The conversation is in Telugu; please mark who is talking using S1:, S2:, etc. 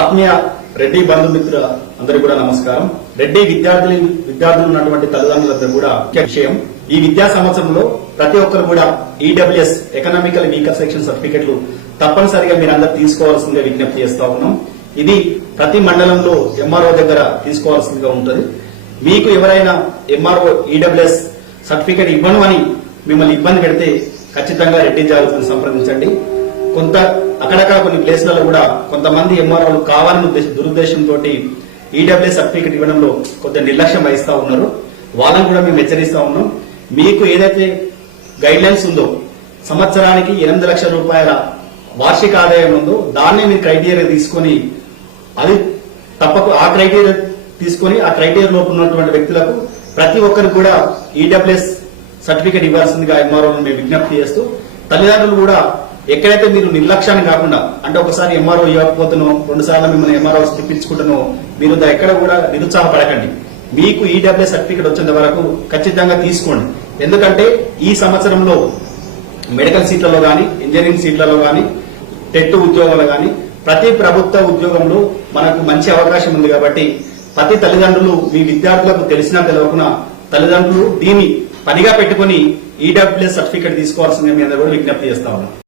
S1: ఆత్మీయ రెడ్డి బంధుమిత్ర అందరికీ కూడా నమస్కారం. రెడ్డి విద్యార్థులు విద్యార్థులు ఉన్నటువంటి తల్లిదండ్రులందరూ కూడా ముఖ్య విషయం. ఈ విద్యా సంవత్సరంలో ప్రతి ఒక్కరు కూడా ఈడబ్ల్యూఎస్ ఎకనామికల్ వీకర్ సెక్షన్ సర్టిఫికెట్లు తప్పనిసరిగా మీరందరూ తీసుకోవాల్సిందిగా విజ్ఞప్తి చేస్తా ఉన్నాం. ఇది ప్రతి మండలంలో ఎంఆర్ఓ దగ్గర తీసుకోవాల్సిందిగా ఉంటుంది. మీకు ఎవరైనా ఎంఆర్ఓ ఈడబ్ల్యూఎస్ సర్టిఫికెట్ ఇవ్వను అని మిమ్మల్ని ఇబ్బంది పెడితే ఖచ్చితంగా రెడ్డి జాగ్రత్తను సంప్రదించండి. కొంత అక్కడక్కడ కొన్ని ప్లేస్లలో కూడా కొంతమంది ఎంఆర్ఓలు కావాలని ఉద్దేశ- దురుద్దేశంతో ఈడబ్ల్యూ సర్టిఫికెట్ ఇవ్వడంలో కొంత నిర్లక్ష్యం వహిస్తూ ఉన్నారు. వాళ్ళని కూడా మేము హెచ్చరిస్తా ఉన్నాం. మీకు ఏదైతే గైడ్ లైన్స్ ఉందో సంవత్సరానికి ఎనిమిది లక్షల రూపాయల వార్షిక ఆదాయం ఉందో దాన్ని మీరు క్రైటీరియా తీసుకొని అది తప్పకు ఆ క్రైటీరియా తీసుకొని ఆ క్రైటీరియా లోపు ఉన్నటువంటి వ్యక్తులకు ప్రతి ఒక్కరికి కూడా ఈడబ్ల్యూఎస్ సర్టిఫికేట్ ఇవ్వాల్సిందిగా ఎంఆర్ఓ మేము విజ్ఞప్తి చేస్తూ తల్లిదండ్రులు కూడా ఎక్కడైతే మీరు నిర్లక్ష్యాన్ని కాకుండా అంటే ఒకసారి ఎంఆర్ఓ ఇవ్వకపోతున్నాం రెండు సార్లు మిమ్మల్ని ఎంఆర్ఓ తెప్పించుకుంటున్నాం మీరు ఎక్కడ కూడా నిరుత్సాహపడకండి. మీకు ఈడబ్ల్యూ సర్టిఫికేట్ వచ్చేంత వరకు ఖచ్చితంగా తీసుకోండి. ఎందుకంటే ఈ సంవత్సరంలో మెడికల్ సీట్లలో గాని ఇంజనీరింగ్ సీట్లలో గాని టెట్ ఉద్యోగాలు గాని ప్రతి ప్రభుత్వ ఉద్యోగంలో మనకు మంచి అవకాశం ఉంది కాబట్టి ప్రతి తల్లిదండ్రులు మీ విద్యార్థులకు తెలిసినా తెలియకుండా తల్లిదండ్రులు దీన్ని పనిగా పెట్టుకుని ఈడబ్ల్యూఎస్ సర్టిఫికేట్ తీసుకోవాల్సిందే మీ అందరూ కూడా విజ్ఞప్తి చేస్తా ఉన్నాం.